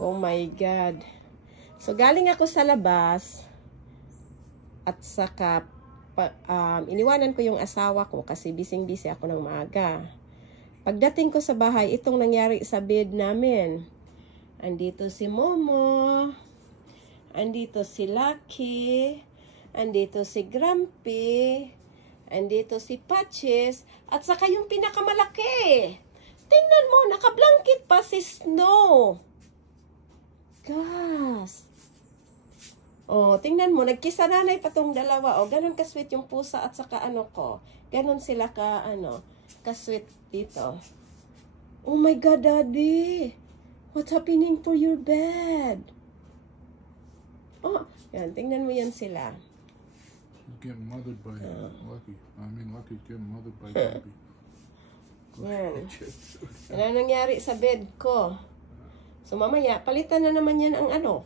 Oh my God. So, galing ako sa labas. At saka, iniwanan ko yung asawa ko kasi bising-busy ako ng maaga. Pagdating ko sa bahay, itong nangyari sa bed namin. Andito si Momo. Andito si Lucky. Andito si Grumpy. Andito si Patches. At saka yung pinakamalaki. Tingnan mo, nakablanket pa si Snow. Gosh. Oh, tingnan mo, nagkisananay pa tong dalawa. Oh, ganun ka-sweet yung pusa at saka ano ko. Ganun sila ka-sweet dito. Oh my God, Daddy. What's happening for your bed? Oh, yan, tingnan mo yan sila. He's getting mothered by Lucky. Lucky's getting mothered by Grumpy. Yan. Ano nangyari sa bed ko? So, mamaya, palitan na naman yan ang ano.